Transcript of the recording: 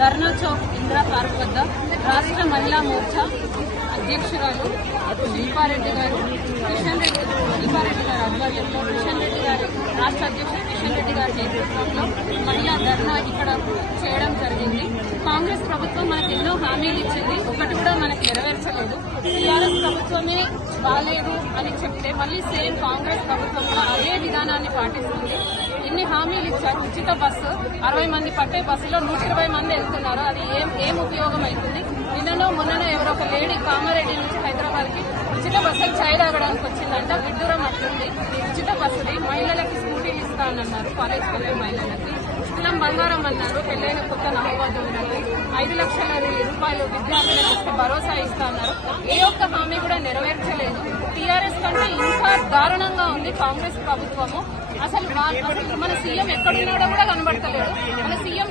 ధర్నా Chowk Indira park వద్ద రాష్ట్ర మహిళా మోర్చా అధ్యక్షురాలు శిల్పారెడ్డి గారు శిల్పారెడ్డి గారి ఆధ్వర్యంలో కిషన్ రెడ్డి గారు రాష్ట్ర అధ్యక్షుడు కిషన్ రెడ్డి గారి నేతృత్వంలో మహిళా ధర్నా ఇక్కడ చేయడం జరిగింది. కాంగ్రెస్ ప్రభుత్వం మనకు ఎన్నో హామీలు ఇచ్చింది, ఒకటి కూడా మనకు నెరవేర్చలేదు. టీఆర్ఎస్ ప్రభుత్వమే బాలేదు అని చెప్తే మళ్ళీ సేమ్ కాంగ్రెస్ ప్రభుత్వం కూడా అదే విధానాన్ని పాటిస్తుంది. ఎన్ని హామీలు ఇచ్చారు? ఉచిత బస్సు 60 మంది పట్టే బస్సులో 120 మంది వెళ్తున్నారు. అది ఏం ఉపయోగం అవుతుంది? నిన్ననో మొన్ననో ఎవరో ఒక లేడీ కామారెడ్డి నుంచి హైదరాబాద్ కి ఉచిత బస్సులు చాయ్ తాగడానికి వచ్చిందంట. విడ్డూరం అట్లుంది. ఉచిత బస్సుది మహిళలకి స్కూటీలు ఇస్తానన్నారు, కాలేజ్కి వెళ్లే మహిళలకి తులం బంగారం అన్నారు. పెళ్లైన కొత్త నమ్మబద్ధులకు 5 లక్షల రూపాయలు విద్యార్థులకు ఇస్తే భరోసా ఇస్తాన్నారు. ఏ ఒక్క హామీ కూడా నెరవేర్చలేదు. టీఆర్ఎస్ కంటే ఇంకా దారుణంగా ఉంది కాంగ్రెస్ ప్రభుత్వము. అసలు మన సీఎం ఎక్కడున్నాడో కూడా కనబడతలేడు. మన సీఎం